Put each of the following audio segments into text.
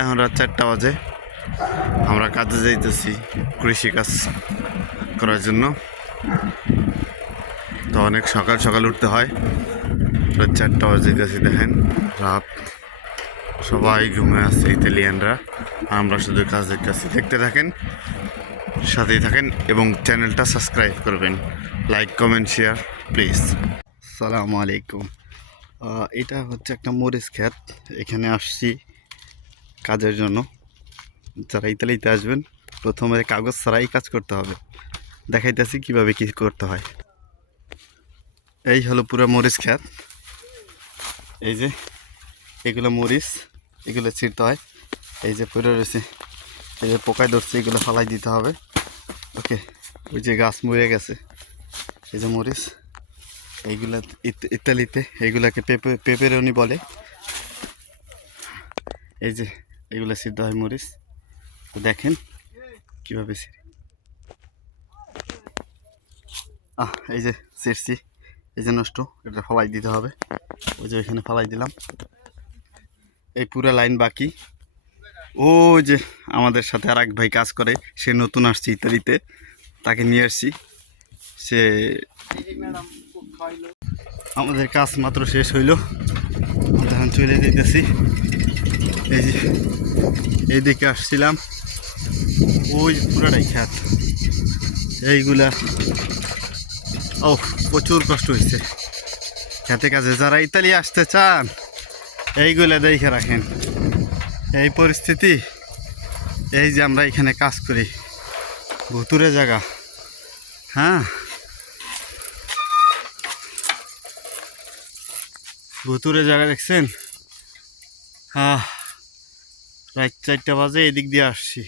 এখন রাত 4টা বাজে। আমরা কাজে যাইতেছি কৃষি কাজ করার জন্য। তো অনেক সকাল সকাল উঠতে হয়। রাত 4টা বাজে যাইতেছি, দেখেন রাত, সবাই ঘুমে আছে ইতালিয়ানরা। আমরা শুধু কাজ দেখতেছি। দেখতে থাকেন, সাথেই থাকেন এবং চ্যানেলটা সাবস্ক্রাইব করবেন। Like comment share please. আসসালামু আলাইকুম। এটা হচ্ছে একটা মরিচ ক্ষেত। এখানে আসছি কাজের জন্য। যারা ইতালিতে আসবেন প্রথমে কাগজ ছাড়াই কাজ করতে হবে। দেখাইতেছি কিভাবে কি করতে হয়। এই হলো পুরো মরিচ ক্ষেত। এই যে এগুলো মরিচ, এগুলো ছিঁড়তে হয়। এই যে পড়ে রয়েছে, এই যে পোকায় ধরছে, এগুলো ফালাই দিতে হবে। ওকে, ওই যে গাছ মরে গেছে, এই যে মরিচ, এইগুলা ইতালিতে এইগুলাকে পেপেরনি বলে। এই যে এগুলো সিদ্ধ হয় মরিচ। তো দেখেন কীভাবে ছিঁড়ি। এই যে ছিঁড়ছি, এই যে নষ্ট, এটা ফালাই দিতে হবে। ওই যে এখানে ফালাই দিলাম। এই পুরো লাইন বাকি। ও যে আমাদের সাথে আর এক ভাই কাজ করে, সে নতুন আসছে ইতালিতে, তাকে নিয়ে আসছি। সে আমাদের কাজ মাত্র শেষ হইল, যখন চলে যেতেছি। এই যে এইদিকে আসছিলাম, ওই পুরাটাই খ্যাত এইগুলা। ও প্রচুর কষ্ট হয়েছে খেতে কাজে। যারা ইতালি আসতে চান এইগুলা দেখে রাখেন। এই পরিস্থিতি, এই যে আমরা এখানে কাজ করি, ভুতুরে জায়গা। হ্যাঁ, ভুতুরে জায়গা দেখছেন। রাত 4টা বাজে, এদিক দিয়ে আসছি।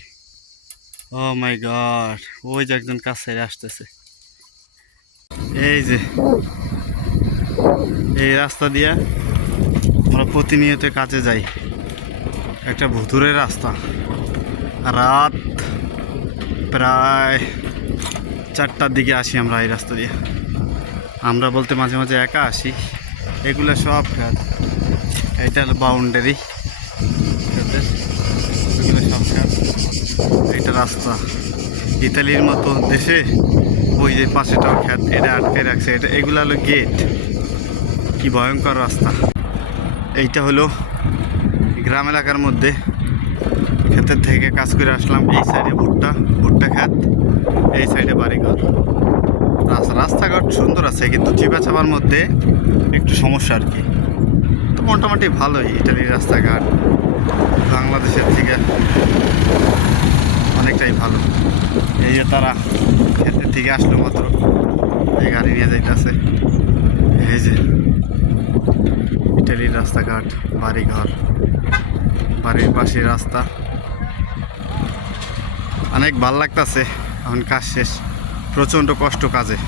ও মাই গড, ওই যে একজন কাজ ছেড়ে আসতেছে। এই যে এই রাস্তা দিয়ে আমরা প্রতিনিয়ত কাজে যাই। একটা ভুতুরে রাস্তা। রাত প্রায় 4টার দিকে আসি আমরা এই রাস্তা দিয়ে। আমরা বলতে মাঝে মাঝে একা আসি। এগুলো সব খাত, এটা হলো বাউন্ডারি, এগুলো সব খাত। এটা রাস্তা। ইতালির মতো দেশে ওই যে পাশেটাও খ্যাত, এটা আটকে রাখছে। এটা এগুলো হলো গেট। কি ভয়ঙ্কর রাস্তা। এইটা হলো গ্রাম এলাকার মধ্যে ক্ষেতের থেকে কাজ করে আসলাম। এই সাইডে ভুট্টা খ্যাত, এই সাইডে বাড়িঘর। রাস্তাঘাট সুন্দর আছে, কিন্তু চিপা চাপার মধ্যে একটু সমস্যা আর কি। তো মোটামুটি ভালোই ইটালির রাস্তাঘাট, বাংলাদেশের থেকে অনেকটাই ভালো। এই যে তারা ক্ষেতের থেকে আসলো মাত্র, এই গাড়ি নিয়ে যাইতেছে। এই যে ইটালির রাস্তাঘাট, বাড়িঘর, বাড়ির পাশে রাস্তা। অনেক ভাল লাগতেছে। এখন কাজ শেষ, প্রচণ্ড কষ্ট কাজে।